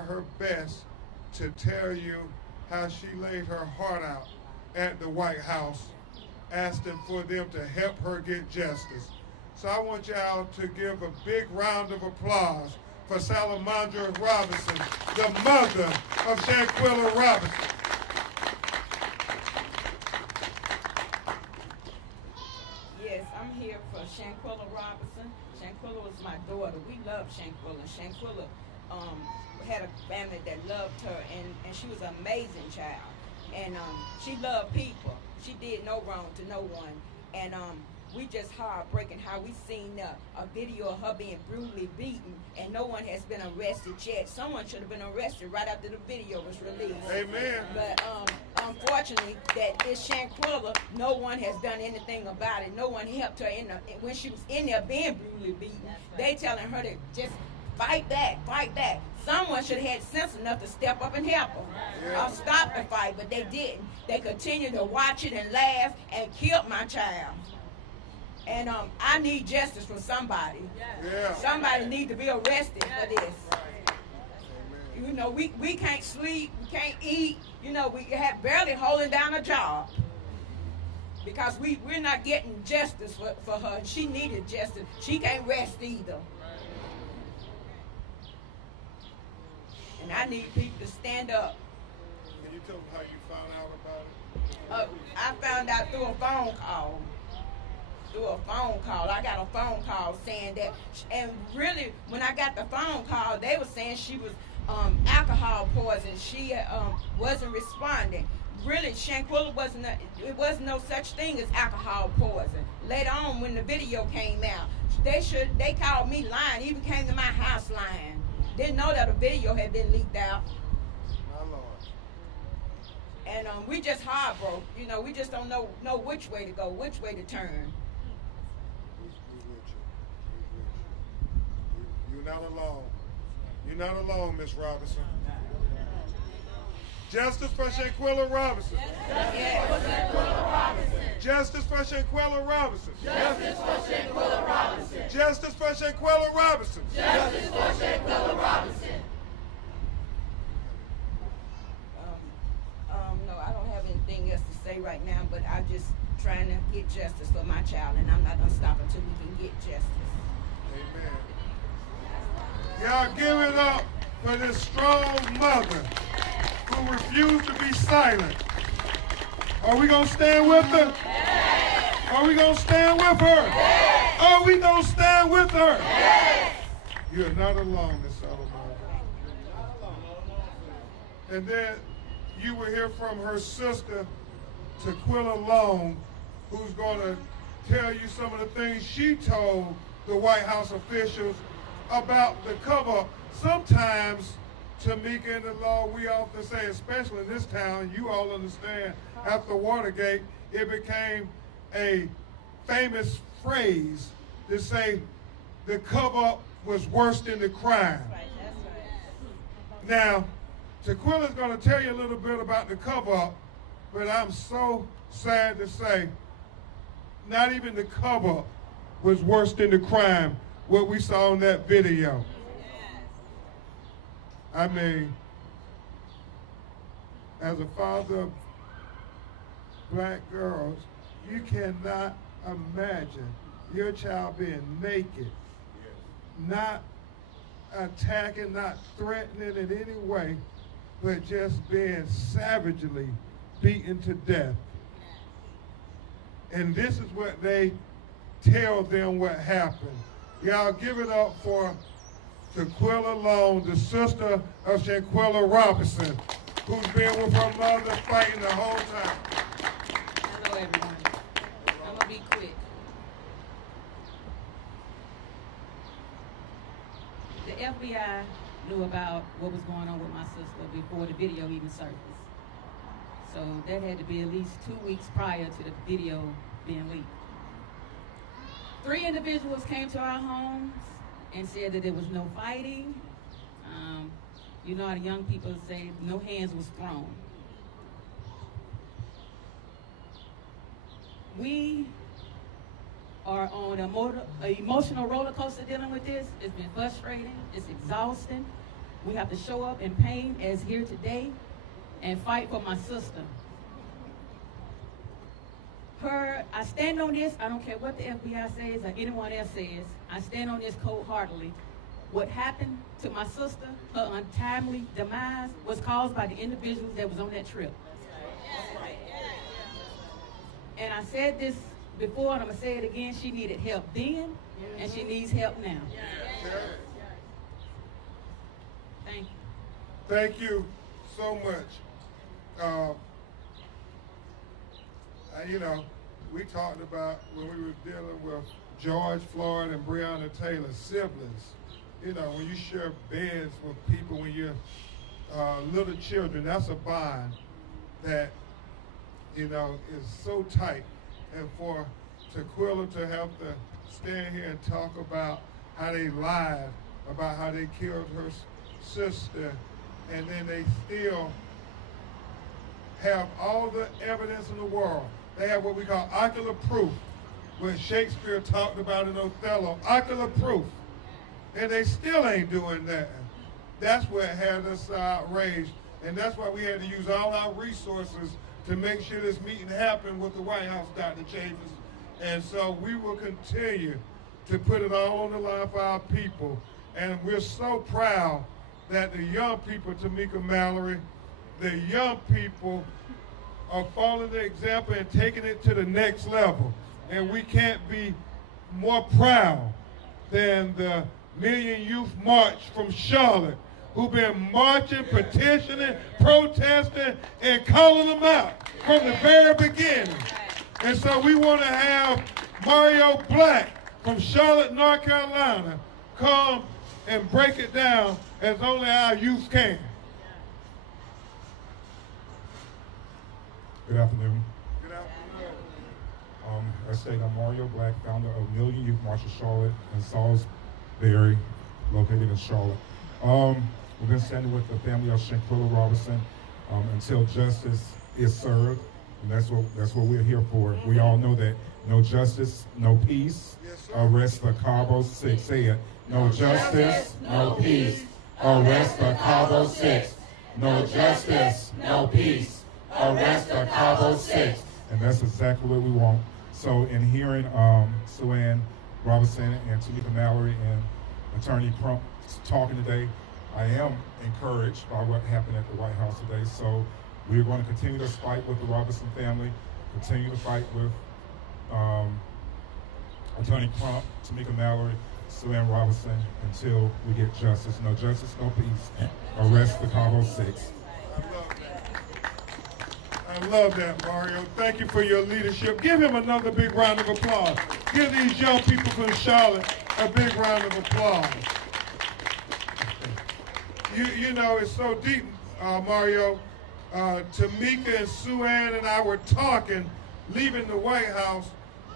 her best to tell you how she laid her heart out at the White House, asking for them to help her get justice. So I want y'all to give a big round of applause for Salamandra Robinson, the mother of Shanquella Robinson. Yes, I'm here for Shanquella Robinson. Shanquella was my daughter. We loved Shanquella. Shanquella had a family that loved her, and she was an amazing child. And she loved people. She did no wrong to no one. And we just heartbreaking how we seen a video of her being brutally beaten, and no one has been arrested yet. Someone should have been arrested right after the video was released. Amen. But unfortunately, that this Shanquella, no one has done anything about it. No one helped her when she was in there being brutally beaten. They telling her to just fight back, fight back. Someone should have had sense enough to step up and help her, or stop the fight, but they didn't. They continued to watch it and laugh and killed my child. And I need justice from somebody. Yeah. Somebody need to be arrested for this. You know, we can't sleep, we can't eat. You know, we have barely holding down a job because we're not getting justice for her. She needed justice. She can't rest either. And I need people to stand up. Can you tell them how you found out about it? I found out through a phone call. I got a phone call saying that, and really, when I got the phone call, they were saying she was alcohol poisoned. She wasn't responding. Really, Shanquella it wasn't no such thing as alcohol poison. Later on, when the video came out, they called me lying, even came to my house lying. Didn't know that a video had been leaked out. My Lord. And we just heartbroken. You know, we just don't know which way to go, which way to turn. You're not alone. You're not alone, Miss Robinson. Justice for Shanquella Robinson. Justice for Shanquella Robinson. Justice for Shanquella Robinson. Justice for Shanquella Robinson. Justice for Shanquella Robinson. No, I don't have anything else to say right now, but I'm just trying to get justice for my child, and I'm not going to stop until we can get justice. Amen. Y'all give it up for this strong mother who refused to be silent. Are we going to stand with her? Are we going to stand with her? Are we going to stand with her? You're not alone, Miss Solomon. And then you will hear from her sister, Taquilla Long, who's going to tell you some of the things she told the White House officials about the cover. Sometimes, Tamika and the law, we often say, especially in this town, you all understand, after Watergate, it became a famous phrase to say the cover-up was worse than the crime. Now, Taquilla's going to tell you a little bit about the cover-up, but I'm so sad to say, not even the cover-up was worse than the crime, what we saw in that video. I mean, as a father of black girls, you cannot imagine your child being naked, not attacking, not threatening in any way, but just being savagely beaten to death. And this is what they tell them what happened. Y'all give it up for Taquilla Long, the sister of Shanquella Robinson, who's been with her mother fighting the whole time. Hello, everyone. I'm going to be quick. The FBI knew about what was going on with my sister before the video even surfaced. So that had to be at least 2 weeks prior to the video being leaked. 3 individuals came to our homes and said that there was no fighting. You know how the young people say no hands was thrown. We are on an emotional roller coaster dealing with this. It's been frustrating. It's exhausting. We have to show up in pain as here today and fight for my sister. I stand on this, I don't care what the FBI says or anyone else says, I stand on this cold-heartedly. What happened to my sister, her untimely demise, was caused by the individuals that was on that trip. And I said this before, and I'm going to say it again, she needed help then, and she needs help now. Thank you. Thank you so much. You know, we talked about when we were dealing with George Floyd and Breonna Taylor, siblings. You know, when you share beds with people when you're little children, that's a bond that, you know, is so tight. And for Shanquella to have to stand here and talk about how they lied, about how they killed her sister, and then they still have all the evidence in the world. They have what we call ocular proof, what Shakespeare talked about in Othello, ocular proof. And they still ain't doing that. That's what had us outraged. And that's why we had to use all our resources to make sure this meeting happened with the White House, Dr. Chambers. And so we will continue to put it all on the line for our people. And we're so proud that the young people, Tamika Mallory, the young people are following the example and taking it to the next level. And we can't be more proud than the Million Youth March from Charlotte, who've been marching, petitioning, protesting, and calling them out from the very beginning. And so we want to have Mario Black from Charlotte, North Carolina, come and break it down as only our youth can. Good afternoon. Good afternoon. As stated, I'm Mario Black, founder of Million Youth March of Charlotte and Salisbury, located in Charlotte. We've been standing with the family of Shanquella Robinson until justice is served, and that's what we're here for. We all know that no justice, no peace. Yes, Arrest the Cabo Six. Say it. No justice, no peace. Arrest the Cabo Six. No justice, no peace. Arrest the Cabo Six. And that's exactly what we want. So in hearing Sue Robinson and Tamika Mallory and Attorney Crump talking today, I am encouraged by what happened at the White House today. So we're going to continue this fight with the Robinson family, continue to fight with Attorney Crump, Tamika Mallory, Sue Robinson until we get justice. No justice, no peace. Arrest the Cabo Six. I love that, Mario. Thank you for your leadership. Give him another big round of applause. Give these young people from Charlotte a big round of applause. You know, it's so deep, Mario. Tamika and Sue Ann and I were talking, leaving the White House,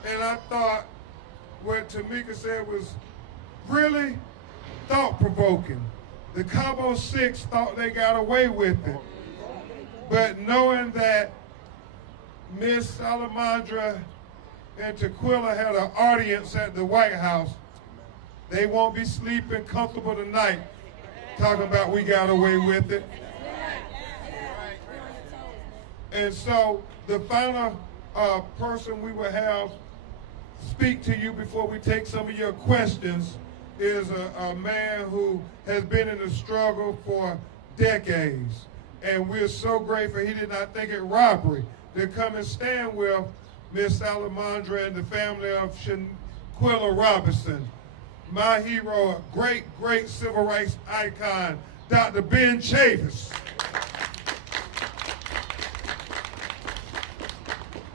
and I thought what Tamika said was really thought-provoking. The Cabo Six thought they got away with it. But knowing that Miss Salamandra and Tequila had an audience at the White House, they won't be sleeping comfortable tonight talking about we got away with it. And so the final person we will have speak to you before we take some of your questions is a man who has been in the struggle for decades. And we're so grateful he did not think it robbery to come and stand with Miss Salamandra and the family of Shanquella Robinson. My hero, a great, great civil rights icon, Dr. Ben Chavis.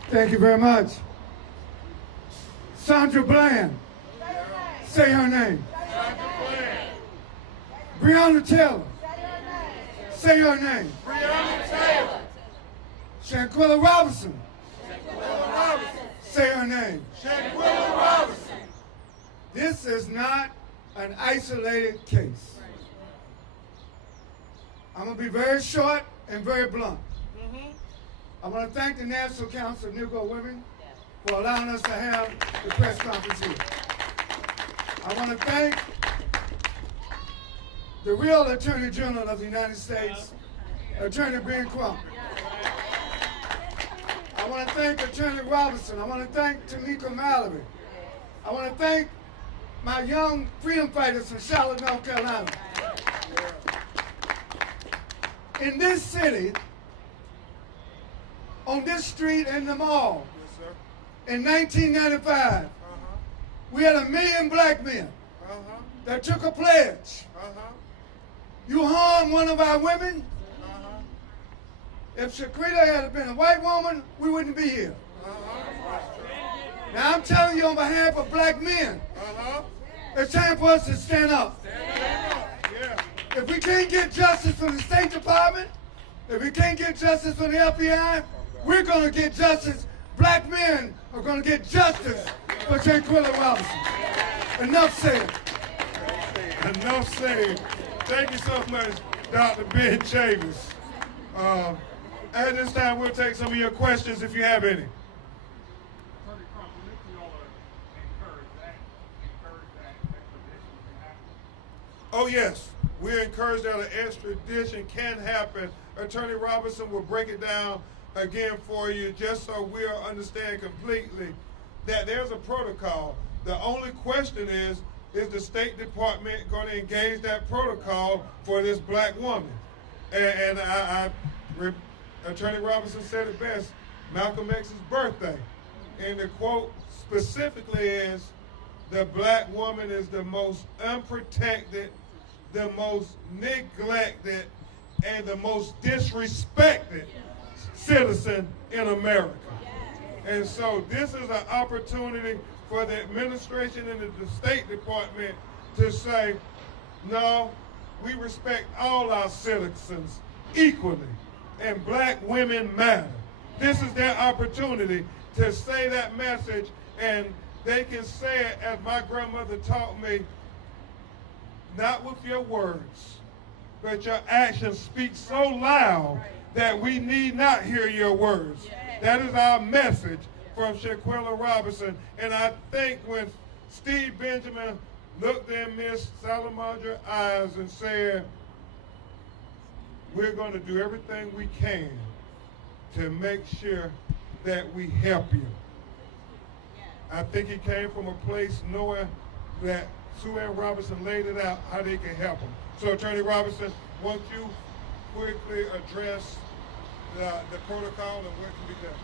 Thank you very much. Sandra Bland. Say her name. Breonna Taylor. Say her name. Breonna Taylor. Shanquella Robinson. Shanquella Robinson. Say her name. Shanquella Robinson. This is not an isolated case. I'm going to be very short and very blunt. I want to thank the National Council of Negro Women for allowing us to have the press conference here. I want to thank the real Attorney General of the United States, Attorney Ben Crump. I want to thank Attorney Robinson. I want to thank Tamika Mallory. I want to thank my young freedom fighters from Charlotte, North Carolina. In this city, on this street in the mall, in 1995, we had 1 million black men that took a pledge. You harm one of our women, if Shanquella had been a white woman, we wouldn't be here. Now I'm telling you on behalf of black men, it's time for us to stand up. If we can't get justice from the State Department, if we can't get justice from the FBI, we're going to get justice. Black men are going to get justice for Shanquella Robinson. Enough said. Enough said. Thank you so much, Dr. Ben Chavis. At this time, we'll take some of your questions if you have any. Oh, yes. We're encouraged that an extradition can happen. Attorney Robinson will break it down again for you just so we'll understand completely that there's a protocol. The only question is the State Department going to engage that protocol for this black woman? And Attorney Robinson said it best, Malcolm X's birthday. And the quote specifically is, the black woman is the most unprotected, the most neglected, and the most disrespected citizen in America. And so this is an opportunity for the administration and the State Department to say, no, we respect all our citizens equally, and black women matter. This is their opportunity to say that message, and they can say it, as my grandmother taught me, not with your words, but your actions speak so loud that we need not hear your words. That is our message from Shanquella Robinson. And I think when Steve Benjamin looked in Miss Salamandra's eyes and said, we're going to do everything we can to make sure that we help you. I think he came from a place knowing that Sue Ann Robinson laid it out how they can help him. So Attorney Robinson, won't you quickly address the protocol and what can be done?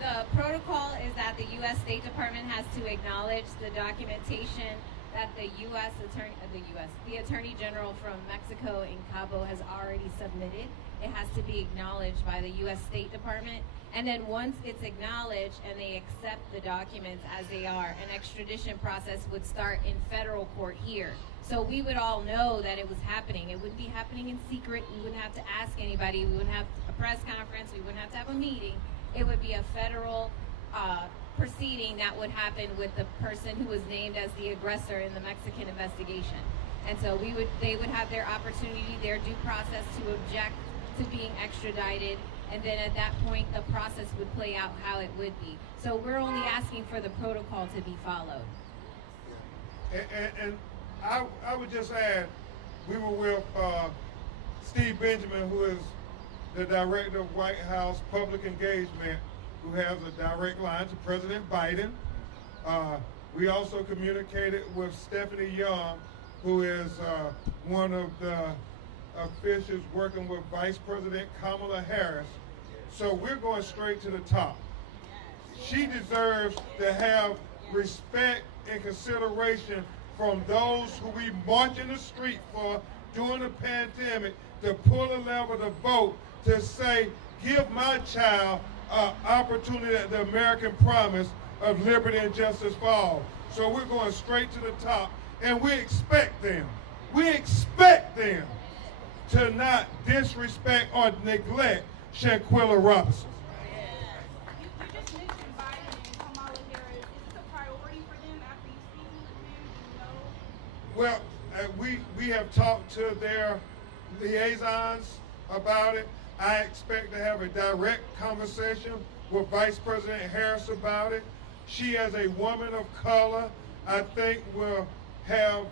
The protocol is that the U.S. State Department has to acknowledge the documentation that the Attorney General from Mexico in Cabo has already submitted. It has to be acknowledged by the U.S. State Department. And then once it's acknowledged and they accept the documents as they are, an extradition process would start in federal court here. So we would all know that it was happening. It wouldn't be happening in secret. We wouldn't have to ask anybody. We wouldn't have a press conference. We wouldn't have to have a meeting. It would be a federal proceeding that would happen with the person who was named as the aggressor in the Mexican investigation. And so they would have their opportunity, their due process to object to being extradited. And then at that point, the process would play out how it would be. So we're only asking for the protocol to be followed. And I would just add, we were with Steve Benjamin, who is the director of White House Public Engagement, who has a direct line to President Biden. We also communicated with Stephanie Young, who is one of the officials working with Vice President Kamala Harris. So we're going straight to the top. She deserves to have respect and consideration from those who we march in the street for during the pandemic, to pull a lever to vote to say, give my child an opportunity at the American promise of liberty and justice for all. So we're going straight to the top, and we expect them to not disrespect or neglect Shanquella Robinson. You just mentioned Biden and Kamala Harris. Is this a priority for them after you speak with them? Do you know? Well, we have talked to their liaisons about it. I expect to have a direct conversation with Vice President Harris about it. She, as a woman of color, I think will have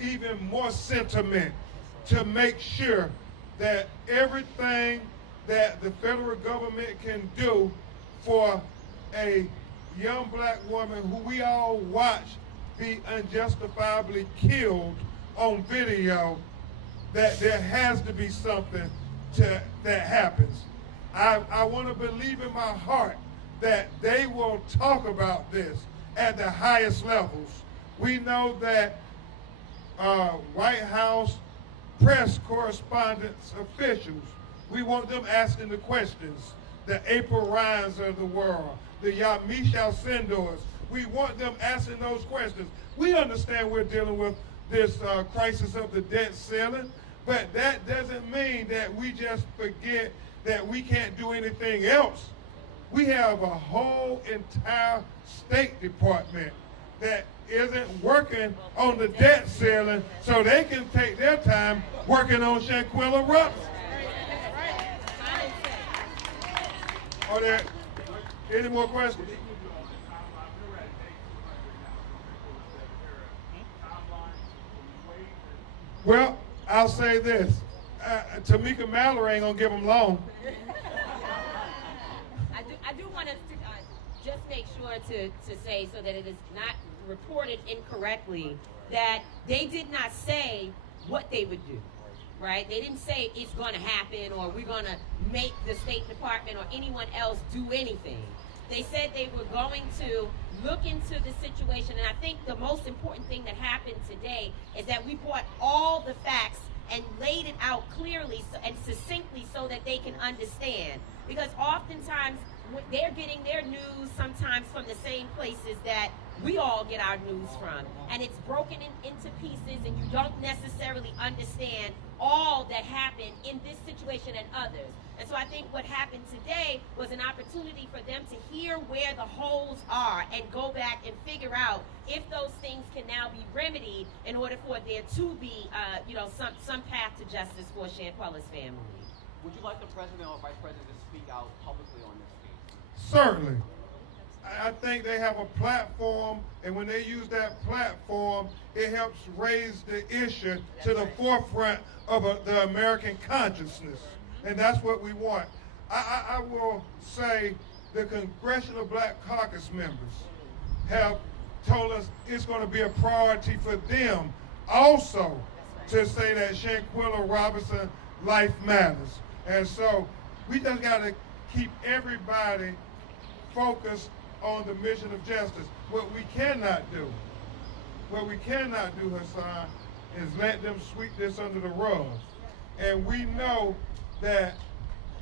even more sentiment to make sure that everything that the federal government can do for a young black woman who we all watch be unjustifiably killed on video, that there has to be something that happens. I want to believe in my heart that they will talk about this at the highest levels. We know that White House press correspondence officials, we want them asking the questions. The April Ryans of the world, the Yamisha Sendors, we want them asking those questions. We understand we're dealing with this crisis of the debt ceiling, but that doesn't mean that we just forget that we can't do anything else. We have a whole entire State Department that isn't working on the debt ceiling so they can take their time working on Shanquella Robinson. Are there any more questions? Well, I'll say this. Tamika Mallory ain't gonna give them long. I do want us to just make sure to say, so that it is not reported incorrectly, that they did not say what they would do, right? They didn't say it's going to happen or we're going to make the State Department or anyone else do anything. They said they were going to look into the situation, and I think the most important thing that happened today is that we brought all the facts and laid it out clearly and succinctly so that they can understand. Because oftentimes they're getting their news sometimes from the same places that we all get our news from. And it's broken into pieces, and you don't necessarily understand all that happened in this situation and others. And so I think what happened today was an opportunity for them to hear where the holes are and go back and figure out if those things can now be remedied in order for there to be, some path to justice for Shanquella's family. Would you like the president or vice president to speak out publicly on this case? Certainly. I think they have a platform, and when they use that platform, it helps raise the issue to the forefront of the American consciousness. And that's what we want. I will say the Congressional Black Caucus members have told us it's going to be a priority for them also to say that Shanquella Robinson life matters. And so we just got to keep everybody focused on the mission of justice. What we cannot do, Hassan, is let them sweep this under the rug. And we know that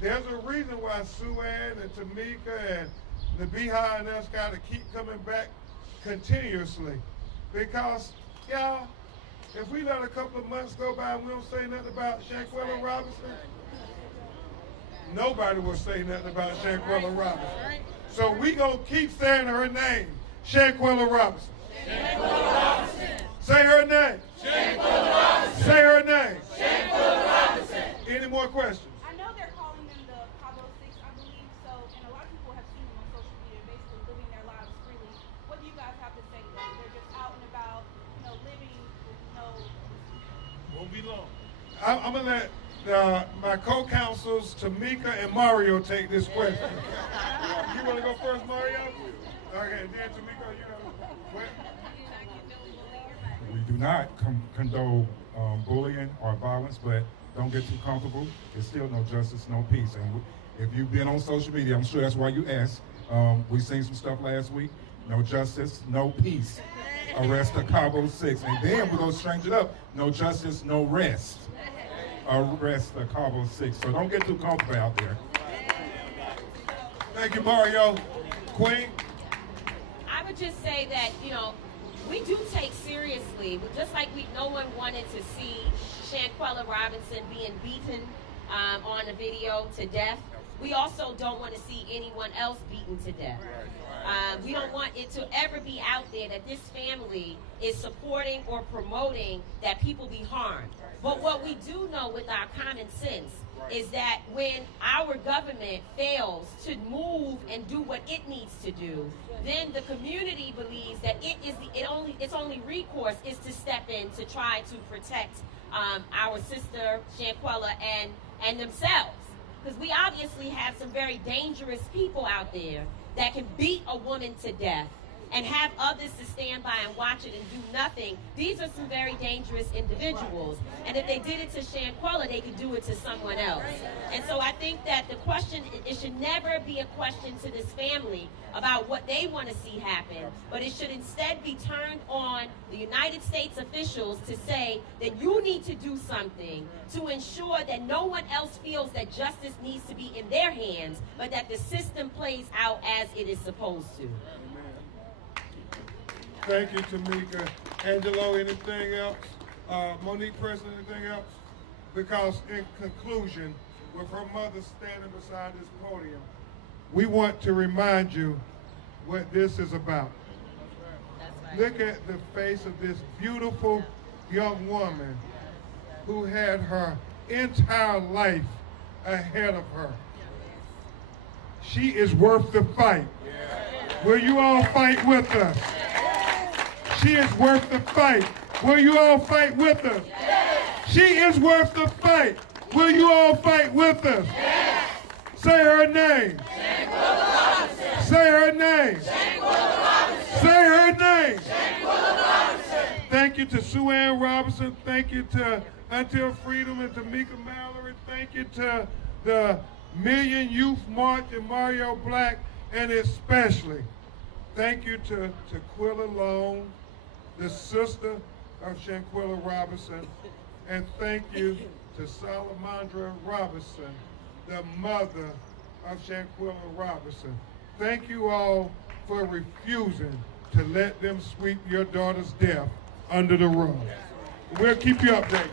there's a reason why Sue-Ann and Tamika and the Beehive and us got to keep coming back continuously. Because, y'all, if we let a couple of months go by and we don't say nothing about Shanquella Robinson, nobody will say nothing about Shanquella Robinson. So we gonna keep saying her name, Shanquella Robinson. Shanquella Robinson. Say her name. Shanquella Robinson. Say her name. Shanquella Robinson. Any more questions? I know they're calling them the Cabo Six, I believe so, and a lot of people have seen them on social media, basically living their lives freely. What do you guys have to say to them? They're just out and about, living with no... Won't be long. I'm gonna let my co-counsels Tamika and Mario take this question. You want to go first, Mario? Okay, then Tamika, We do not condone bullying or violence, but don't get too comfortable. There's still no justice, no peace. And if you've been on social media, I'm sure that's why you asked. We seen some stuff last week. No justice, no peace. Arrest the Cabo Six. And then we're going to change it up. No justice, no rest. Arrest the Cabo Six. So don't get too comfortable out there. Thank you, Mario. Queen? I would just say that, we do take seriously, just like no one wanted to see Shanquella Robinson being beaten on the video to death. We also don't want to see anyone else beaten to death. We don't want it to ever be out there that this family is supporting or promoting that people be harmed. But what we do know with our common sense is that when our government fails to move and do what it needs to do, then the community believes that its only recourse is to step in to try to protect our sister Shanquella and themselves. Because we obviously have some very dangerous people out there that can beat a woman to death and have others to stand by and watch it and do nothing. These are some very dangerous individuals. And if they did it to Shanquella, they could do it to someone else. And so I think that the question, it should never be a question to this family about what they want to see happen, but it should instead be turned on the United States officials to say that you need to do something to ensure that no one else feels that justice needs to be in their hands, but that the system plays out as it is supposed to. Thank you, Tamika. Angelo, anything else? Monique, President, anything else? Because in conclusion, with her mother standing beside this podium, we want to remind you what this is about. That's right. Look at the face of this beautiful young woman who had her entire life ahead of her. She is worth the fight. Will you all fight with us? She is worth the fight. Will you all fight with us? Yes. She is worth the fight. Will you all fight with us? Yes. Say her name. Say her name. Say her name. Thank you to Sue Ann Robinson. Thank you to Until Freedom and Tamika Mallory. Thank you to the Million Youth March and Mario Black. And especially, thank you to Quilla Long, the sister of Shanquella Robinson, and thank you to Salamandra Robinson, the mother of Shanquella Robinson. Thank you all for refusing to let them sweep your daughter's death under the rug. We'll keep you updated.